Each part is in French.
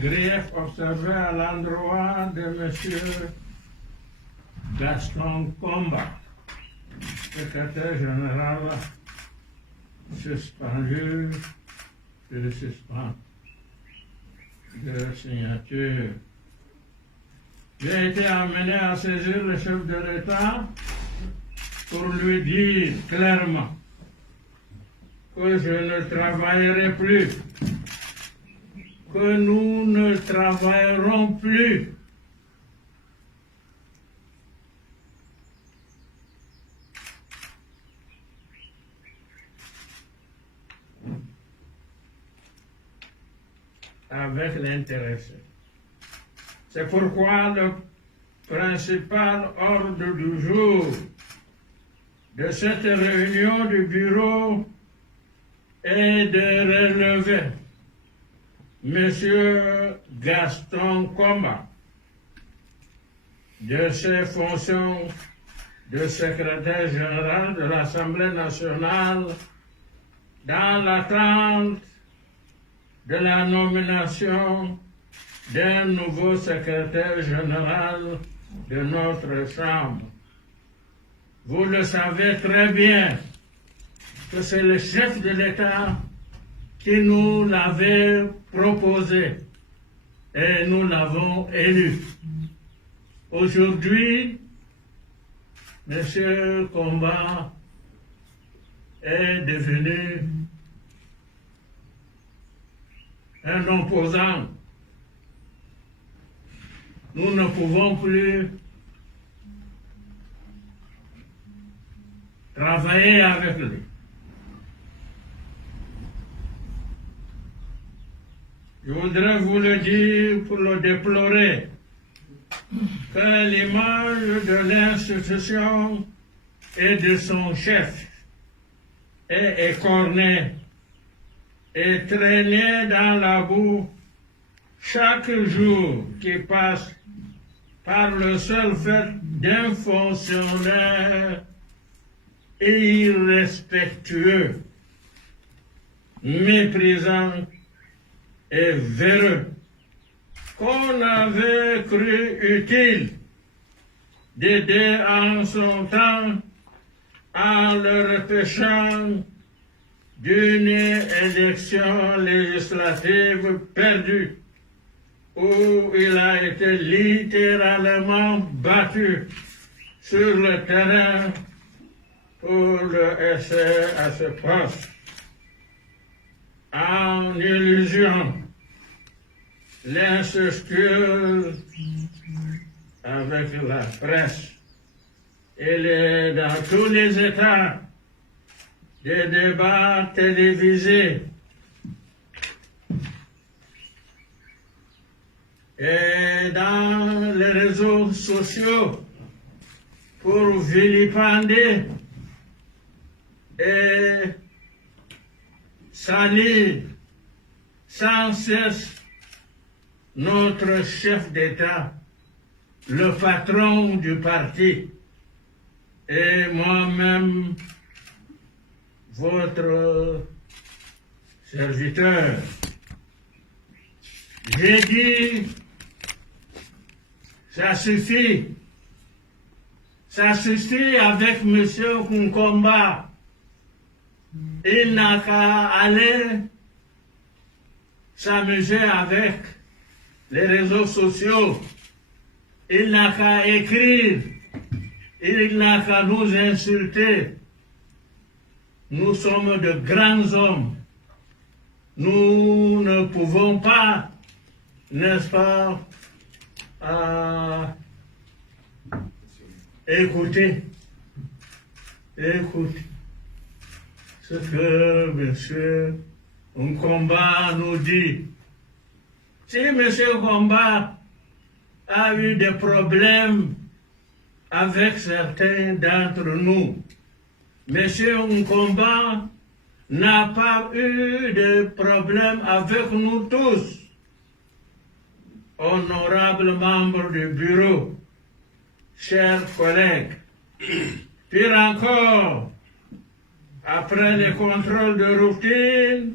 griefs observés à l'endroit de M. Gaston Comba, secrétaire général suspendu, je suspends de signature. J'ai été amené à saisir le chef de l'État pour lui dire clairement que je ne travaillerai plus, que nous ne travaillerons plus avec l'intéressé. C'est pourquoi le principal ordre du jour de cette réunion du bureau est de relever M. Gaston Comba de ses fonctions de secrétaire général de l'Assemblée nationale dans l'attente de la nomination d'un nouveau secrétaire général de notre Chambre. Vous le savez très bien que c'est le chef de l'État qui nous l'avait proposé et nous l'avons élu. Aujourd'hui, M. Comba est devenu un opposant. Nous ne pouvons plus travailler avec lui. Je voudrais vous le dire pour le déplorer, que l'image de l'institution et de son chef est écornée et traînée dans la boue chaque jour qui passe par le seul fait d'un fonctionnaire irrespectueux, méprisant et véreux, qu'on avait cru utile d'aider en son temps en le repêchant d'une élection législative perdue, où il a été littéralement battu sur le terrain pour le essai à ce poste. En illusion, l'incestueuse avec la presse. Il est dans tous les États des débats télévisés et dans les réseaux sociaux pour vilipender et salir sans cesse notre chef d'État, le patron du parti, et moi-même, votre serviteur. J'ai dit, ça suffit avec M. Nkomba. Il n'a qu'à aller s'amuser avec les réseaux sociaux. Il n'a qu'à écrire. Il n'a qu'à nous insulter. Nous sommes de grands hommes. Nous ne pouvons pas, n'est-ce pas, écouter ce que M. Nkomba nous dit. Si M. Nkomba a eu des problèmes avec certains d'entre nous, M. Nkomba n'a pas eu de problème avec nous tous. Honorables membres du bureau, chers collègues, pire encore, après les contrôles de routine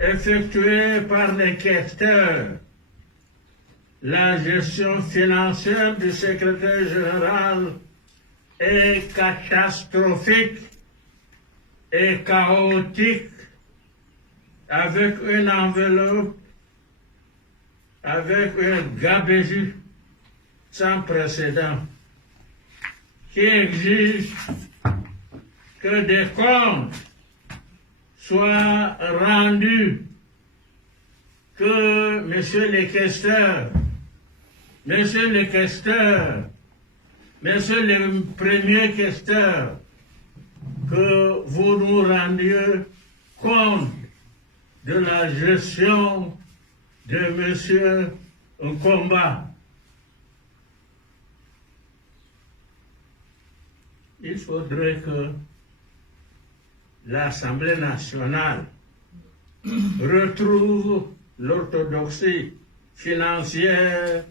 effectués par les questeurs la gestion financière du secrétaire général est catastrophique et chaotique, avec une enveloppe, avec un gabegie sans précédent, qui exige que des comptes soient rendus, que messieurs les questeurs, monsieur le premier questeur, que vous nous rendiez compte de la gestion de monsieur Nkomba. Il faudrait que l'Assemblée nationale retrouve l'orthodoxie financière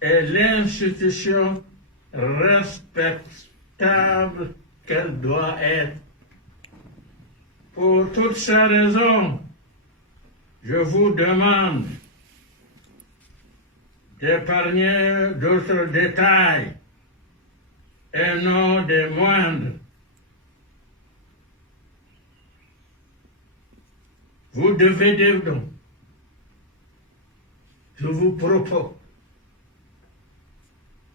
et l'institution respectable qu'elle doit être. Pour toutes ces raisons, je vous demande d'épargner d'autres détails et non des moindres. Vous devez dire donc. Je vous propose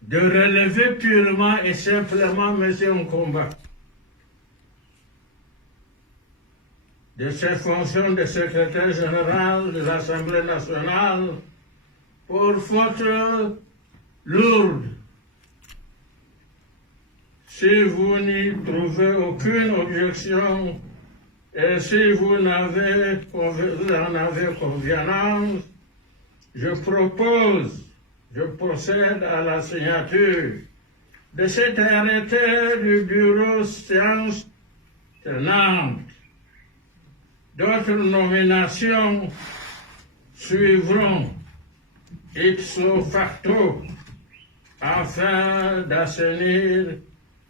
de relever purement et simplement M. Nkomba de ses fonctions de secrétaire général de l'Assemblée nationale pour faute lourde. Si vous n'y trouvez aucune objection et si vous en avez convenance, je procède à la signature de cet arrêté du bureau séance tenante. D'autres nominations suivront ipso facto afin d'assainir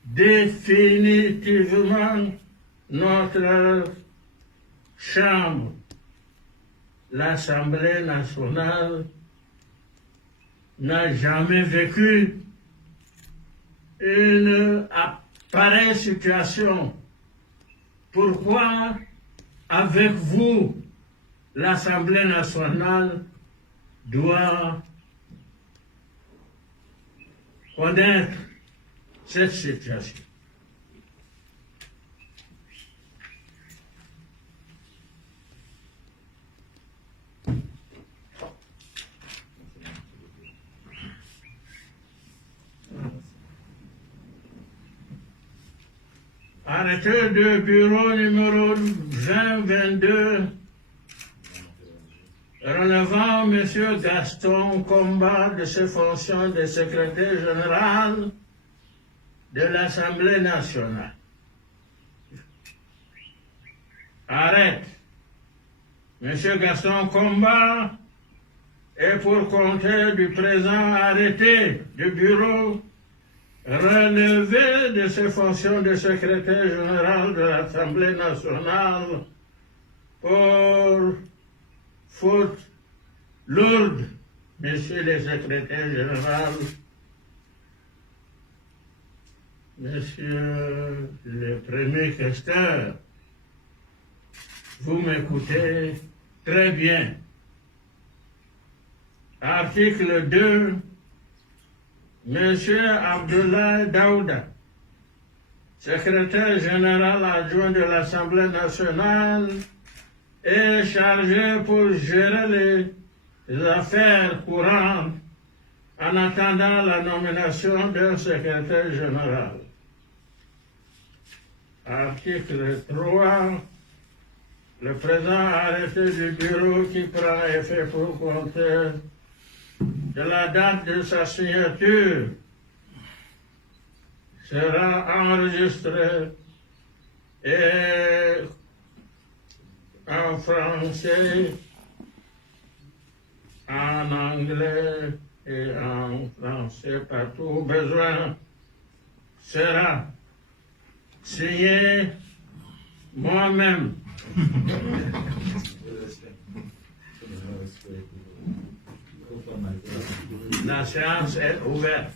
définitivement notre Chambre. L'Assemblée nationale n'a jamais vécu une pareille situation. Pourquoi, avec vous, l'Assemblée nationale doit connaître cette situation? Arrêté de bureau numéro 2022 relevant M. Gaston Nkomba de ses fonctions de secrétaire général de l'Assemblée nationale. Arrête. M. Gaston Nkomba est pour compter du présent arrêté du bureau relevé de ses fonctions de secrétaire général de l'Assemblée nationale pour faute lourde, messieurs les secrétaires généraux, monsieur le premier questeur, vous m'écoutez très bien. Article 2. Monsieur Abdoulaye Daouda, secrétaire général adjoint de l'Assemblée nationale, est chargé pour gérer les affaires courantes en attendant la nomination d'un secrétaire général. Article 3. Le présent arrêté du bureau qui prend effet pour compter de la date de sa signature sera enregistré et en français, en anglais et en français partout au besoin sera signé moi-même. La séance est ouverte.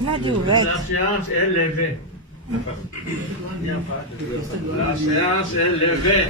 Il a dit ouvert. La séance est levée. La séance est levée.